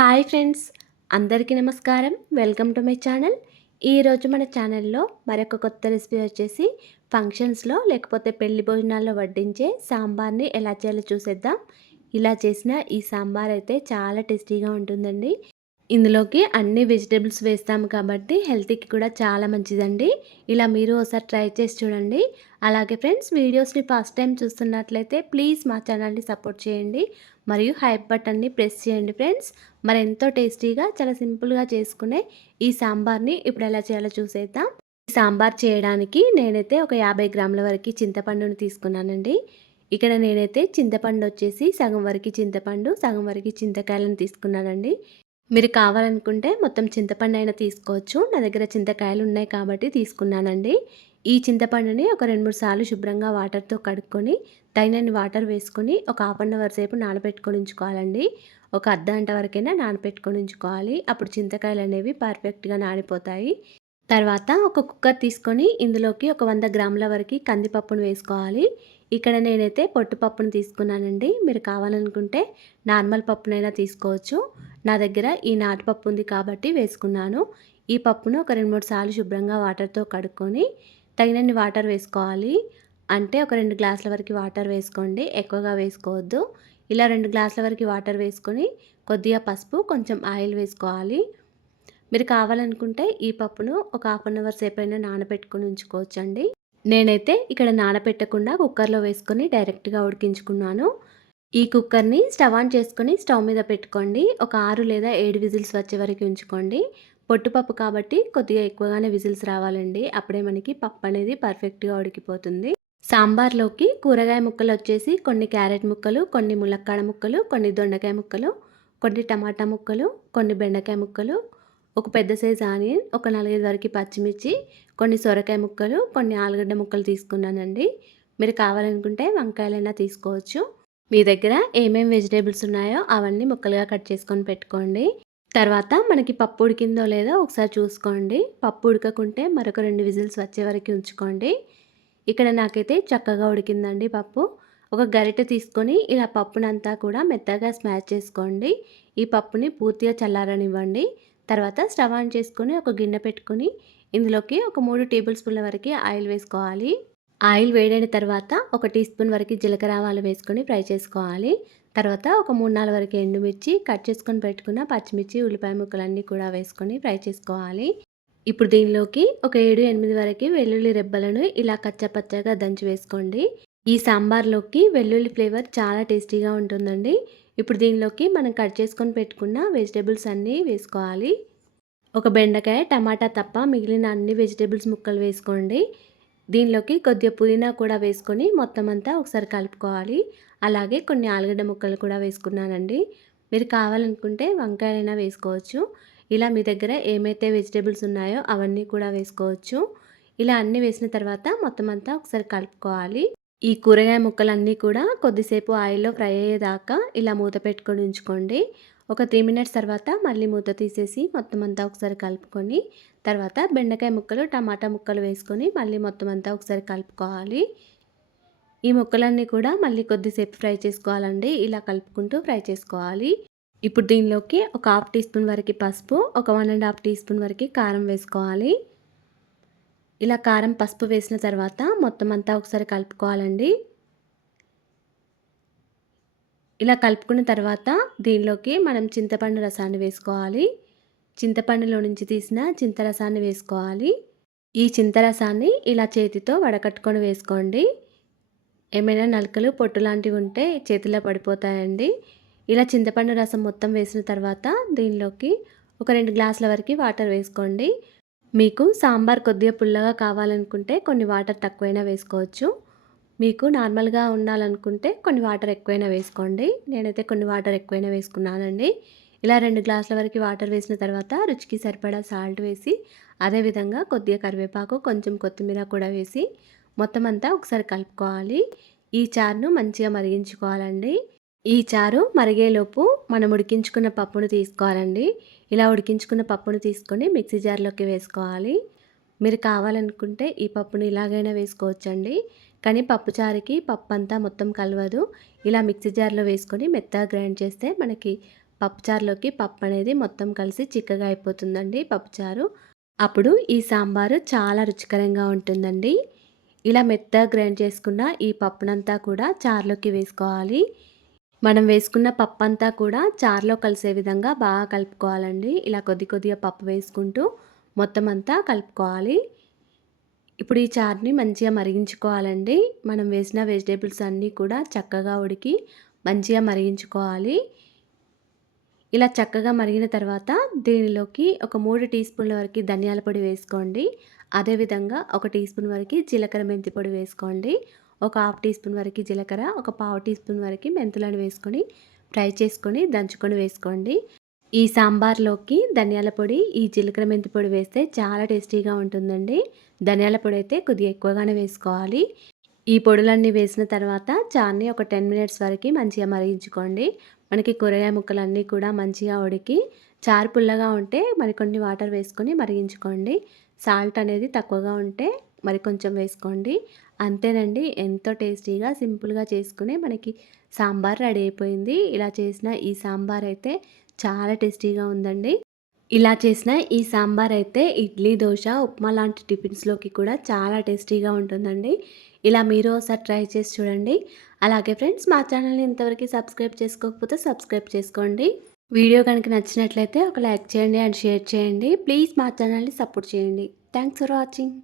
Hi friends, అందరికీ నమస్కారం. Welcome to my channel. ఈరోజు మన ఛానల్లో మరొక కొత్త రెసిపీ వచ్చేసి ఫంక్షన్స్లో లేకపోతే పెళ్లి భోజనాల్లో వడ్డించే సాంబార్ని ఎలా చేయాలో చూసేద్దాం. ఇలా చేసిన ఈ సాంబార్ అయితే చాలా టేస్టీగా ఉంటుందండి. ఇందులోకి అన్ని వెజిటేబుల్స్ వేస్తాము కాబట్టి హెల్త్కి కూడా చాలా మంచిదండి. ఇలా మీరు ఒకసారి ట్రై చేసి చూడండి. అలాగే ఫ్రెండ్స్, వీడియోస్ని ఫస్ట్ టైం చూస్తున్నట్లయితే ప్లీజ్ మా ఛానల్ని సపోర్ట్ చేయండి మరియు హైప్ బటన్ని ప్రెస్ చేయండి ఫ్రెండ్స్. మరి ఎంతో టేస్టీగా చాలా సింపుల్గా చేసుకునే ఈ సాంబార్ని ఇప్పుడు ఎలా చేయాలో చూసేద్దాం. ఈ సాంబార్ చేయడానికి నేనైతే ఒక 50 గ్రాముల వరకు చింతపండుని తీసుకున్నానండి. ఇక్కడ నేనైతే చింతపండు వచ్చేసి సగం వరకు చింతపండు, సగం వరకు చింతకాయలను తీసుకున్నానండి. మీరు కావాలనుకుంటే మొత్తం చింతపండు అయినా తీసుకోవచ్చు. నా దగ్గర చింతకాయలు ఉన్నాయి కాబట్టి తీసుకున్నానండి. ఈ చింతపండుని ఒక 2-3 సార్లు శుభ్రంగా వాటర్తో కడుక్కొని తగినన్ని వాటర్ వేసుకొని ఒక హాఫ్ అన్ అవర్ సేపు నానబెట్టుకొని ఉంచుకోవాలండి. ఒక అర్ధగంట వరకైనా నానబెట్టుకొని ఉంచుకోవాలి. అప్పుడు చింతకాయలు అనేవి పర్ఫెక్ట్గా నానిపోతాయి. తర్వాత ఒక కుక్కర్ తీసుకొని ఇందులోకి ఒక 100 గ్రాముల వరకు కందిపప్పును వేసుకోవాలి. ఇక్కడ నేనైతే పొట్టుపప్పును తీసుకున్నానండి. మీరు కావాలనుకుంటే నార్మల్ పప్పునైనా తీసుకోవచ్చు. నా దగ్గర ఈ నాటుపప్పు ఉంది కాబట్టి వేసుకున్నాను. ఈ పప్పును ఒక 2-3 సార్లు శుభ్రంగా వాటర్తో కడుక్కొని తగినన్ని వాటర్ వేసుకోవాలి. అంటే ఒక 2 గ్లాసుల వరకు వాటర్ వేసుకోండి, ఎక్కువగా వేసుకోవద్దు. ఇలా 2 గ్లాసుల వరకు వాటర్ వేసుకొని కొద్దిగా పసుపు, కొంచెం ఆయిల్ వేసుకోవాలి. మీరు కావాలనుకుంటే ఈ పప్పును ఒక హాఫ్ అన్ అవర్ సేపు అయినా నానబెట్టుకొని ఉంచుకోవచ్చండి. నేనైతే ఇక్కడ నానబెట్టకుండా కుక్కర్లో వేసుకొని డైరెక్ట్గా ఉడికించుకున్నాను. ఈ కుక్కర్ని స్టవ్ ఆన్ చేసుకొని స్టవ్ మీద పెట్టుకోండి. ఒక 6 లేదా 7 విజిల్స్ వచ్చే వరకు ఉంచుకోండి. పొట్టుపప్పు కాబట్టి కొద్దిగా ఎక్కువగానే విజిల్స్ రావాలండి. అప్పుడే మనకి పప్పు అనేది పర్ఫెక్ట్గా ఉడికిపోతుంది. సాంబార్లోకి కూరగాయ ముక్కలు వచ్చేసి కొన్ని క్యారెట్ ముక్కలు, కొన్ని ములక్కాడ ముక్కలు, కొన్ని దొండకాయ ముక్కలు, కొన్ని టమాటా ముక్కలు, కొన్ని బెండకాయ ముక్కలు, ఒక పెద్ద సైజు ఆనియన్, ఒక 4-5 వరకు పచ్చిమిర్చి, కొన్ని సొరకాయ ముక్కలు, కొన్ని ఆలుగడ్డ ముక్కలు తీసుకున్నానండి. మీరు కావాలనుకుంటే వంకాయలైనా తీసుకోవచ్చు. మీ దగ్గర ఏమేమి వెజిటేబుల్స్ ఉన్నాయో అవన్నీ ముక్కలుగా కట్ చేసుకొని పెట్టుకోండి. తర్వాత మనకి పప్పు ఉడికిందో లేదో ఒకసారి చూసుకోండి. పప్పు ఉడకకుంటే మరొక 2 విజిల్స్ వచ్చే వరకు ఉంచుకోండి. ఇక్కడ నాకైతే చక్కగా ఉడికిందండి పప్పు. ఒక గరిటె తీసుకొని ఇలా పప్పునంతా కూడా మెత్తగా స్మాష్ చేసుకోండి. ఈ పప్పుని పూర్తిగా చల్లారనివ్వండి. తర్వాత స్టవ్ ఆన్ చేసుకొని ఒక గిన్నె పెట్టుకొని ఇందులోకి ఒక 3 టేబుల్ స్పూన్ల వరకు ఆయిల్ వేసుకోవాలి. ఆయిల్ వేడైన తర్వాత ఒక టీ స్పూన్ వరకు జీలకర్ర ఆవాలు వేసుకొని ఫ్రై చేసుకోవాలి. తర్వాత ఒక 3-4 వరకు ఎండుమిర్చి, కట్ చేసుకొని పెట్టుకున్న పచ్చిమిర్చి, ఉల్లిపాయ ముక్కలన్నీ కూడా వేసుకొని ఫ్రై చేసుకోవాలి. ఇప్పుడు దీనిలోకి ఒక 7-8 వరకు వెల్లుల్లి రెబ్బలను ఇలా కచ్చాపచ్చాగా దంచి వేసుకోండి. ఈ సాంబార్లోకి వెల్లుల్లి ఫ్లేవర్ చాలా టేస్టీగా ఉంటుందండి. ఇప్పుడు దీనిలోకి మనం కట్ చేసుకొని పెట్టుకున్న వెజిటేబుల్స్ అన్నీ వేసుకోవాలి. ఒక బెండకాయ, టమాటా తప్ప మిగిలిన అన్ని వెజిటేబుల్స్ ముక్కలు వేసుకోండి. దీనిలోకి కొద్దిగా పుదీనా కూడా వేసుకొని మొత్తం అంతా ఒకసారి కలుపుకోవాలి. అలాగే కొన్ని ఆలుగడ్డ ముక్కలు కూడా వేసుకున్నానండి. మీరు కావాలనుకుంటే వంకాయలైనా వేసుకోవచ్చు. ఇలా మీ దగ్గర ఏమైతే వెజిటేబుల్స్ ఉన్నాయో అవన్నీ కూడా వేసుకోవచ్చు. ఇలా అన్నీ వేసిన తర్వాత మొత్తం అంతా ఒకసారి కలుపుకోవాలి. ఈ కూరగాయ ముక్కలన్నీ కూడా కొద్దిసేపు ఆయిల్లో ఫ్రై అయ్యేదాకా ఇలా మూత పెట్టుకొని ఉంచుకోండి. ఒక 3 మినిట్స్ తర్వాత మళ్ళీ మూత తీసేసి మొత్తం అంతా ఒకసారి కలుపుకొని తర్వాత బెండకాయ ముక్కలు, టమాటా ముక్కలు వేసుకొని మళ్ళీ మొత్తం అంతా ఒకసారి కలుపుకోవాలి. ఈ ముక్కలన్నీ కూడా మళ్ళీ కొద్దిసేపు ఫ్రై చేసుకోవాలండి. ఇలా కలుపుకుంటూ ఫ్రై చేసుకోవాలి. ఇప్పుడు దీనిలోకి ఒక హాఫ్ టీ స్పూన్ వరకు పసుపు, ఒక 1½ టీ స్పూన్ వరకు కారం వేసుకోవాలి. ఇలా కారం, పసుపు వేసిన తర్వాత మొత్తం అంతా ఒకసారి కలుపుకోవాలండి. ఇలా కలుపుకున్న తర్వాత దీనిలోకి మనం చింతపండు రసాన్ని వేసుకోవాలి. చింతపండులో నుంచి తీసిన చింతరసాన్ని వేసుకోవాలి. ఈ చింతరసాన్ని ఇలా చేతితో వడకట్టుకొని వేసుకోండి. ఏమైనా నలకలు, పొట్టు లాంటివి ఉంటే చేతిలో పడిపోతాయండి. ఇలా చింతపండు రసం మొత్తం వేసిన తర్వాత దీనిలోకి ఒక 2 గ్లాసుల వరకు వాటర్ వేసుకోండి. మీకు సాంబార్ కొద్దిగా పుల్లగా కావాలనుకుంటే కొన్ని వాటర్ తక్కువైనా వేసుకోవచ్చు. మీకు నార్మల్గా ఉండాలనుకుంటే కొన్ని వాటర్ ఎక్కువైనా వేసుకోండి. నేనైతే కొన్ని వాటర్ ఎక్కువైనా వేసుకున్నానండి. ఇలా 2 గ్లాసుల వరకు వాటర్ వేసిన తర్వాత రుచికి సరిపడా సాల్ట్ వేసి అదేవిధంగా కొద్దిగా కరివేపాకు, కొంచెం కొత్తిమీర కూడా వేసి మొత్తం అంతా ఒకసారి కలుపుకోవాలి. ఈ చారును మంచిగా మరిగించుకోవాలండి. ఈ చారు మరిగేలోపు మనం ఉడికించుకున్న పప్పును తీసుకోవాలండి. ఇలా ఉడికించుకున్న పప్పును తీసుకొని మిక్సీ జార్లోకి వేసుకోవాలి. మీరు కావాలనుకుంటే ఈ పప్పుని ఇలాగైనా వేసుకోవచ్చండి. కానీ పప్పుచారుకి పప్పు అంతా మొత్తం కలవదు. ఇలా మిక్సీ జార్లో వేసుకొని మెత్తగా గ్రైండ్ చేస్తే మనకి పప్పుచారులోకి పప్పు అనేది మొత్తం కలిసి చిక్కగా అయిపోతుందండి పప్పుచారు. అప్పుడు ఈ సాంబారు చాలా రుచికరంగా ఉంటుందండి. ఇలా మెత్తగా గ్రైండ్ చేసుకున్న ఈ పప్పునంతా కూడా చారులోకి వేసుకోవాలి. మనం వేసుకున్న పప్పంతా కూడా చారులో కలిసే విధంగా బాగా కలుపుకోవాలండి. ఇలా కొద్ది కొద్దిగా పప్పు వేసుకుంటూ మొత్తం అంతా కలుపుకోవాలి. ఇప్పుడు ఈ చారుని మంచిగా మరిగించుకోవాలండి. మనం వేసిన వెజిటబుల్స్ అన్నీ కూడా చక్కగా ఉడికి మంచిగా మరిగించుకోవాలి. ఇలా చక్కగా మరిగిన తర్వాత దీనిలోకి ఒక 3 టీ స్పూన్ల వరకు ధనియాల పొడి వేసుకోండి. అదేవిధంగా ఒక టీ స్పూన్ వరకు జీలకర్ర మెంతి పొడి వేసుకోండి. ఒక హాఫ్ టీ స్పూన్ వరకు జీలకర్ర, ఒక పావు టీ స్పూన్ వరకు మెంతులను వేసుకొని ఫ్రై చేసుకొని దంచుకొని వేసుకోండి. ఈ సాంబార్లోకి ధనియాల పొడి, ఈ జీలకర్ర మెంతి పొడి వేస్తే చాలా టేస్టీగా ఉంటుందండి. ధనియాల పొడి అయితే కొద్దిగా ఎక్కువగానే వేసుకోవాలి. ఈ పొడులన్నీ వేసిన తర్వాత చారుని ఒక 10 మినిట్స్ వరకు మంచిగా మరిగించుకోండి. మనకి కూరగాయ ముక్కలన్నీ కూడా మంచిగా ఉడికి చారు పుల్లగా ఉంటే మరికొన్ని వాటర్ వేసుకొని మరిగించుకోండి. సాల్ట్ అనేది తక్కువగా ఉంటే మరి కొంచెం వేసుకోండి. అంతేనండి, ఎంతో టేస్టీగా సింపుల్గా చేసుకుని మనకి సాంబార్ రెడీ అయిపోయింది. ఇలా చేసిన ఈ సాంబార్ అయితే చాలా టేస్టీగా ఉందండి. ఇలా చేసిన ఈ సాంబార్ అయితే ఇడ్లీ, దోశ, ఉప్మా లాంటి టిఫిన్స్‌లోకి కూడా చాలా టేస్టీగా ఉంటుందండి. ఇలా మీరు ఒకసారి ట్రై చేసి చూడండి. అలాగే ఫ్రెండ్స్, మా ఛానల్‌ని ఇంతవరకు సబ్స్క్రైబ్ చేసుకోకపోతే సబ్స్క్రైబ్ చేసుకోండి. వీడియో కనుక నచ్చినట్లయితే ఒక లైక్ చేయండి అండ్ షేర్ చేయండి. ప్లీజ్ మా ఛానల్‌ని సపోర్ట్ చేయండి. Thanks for watching.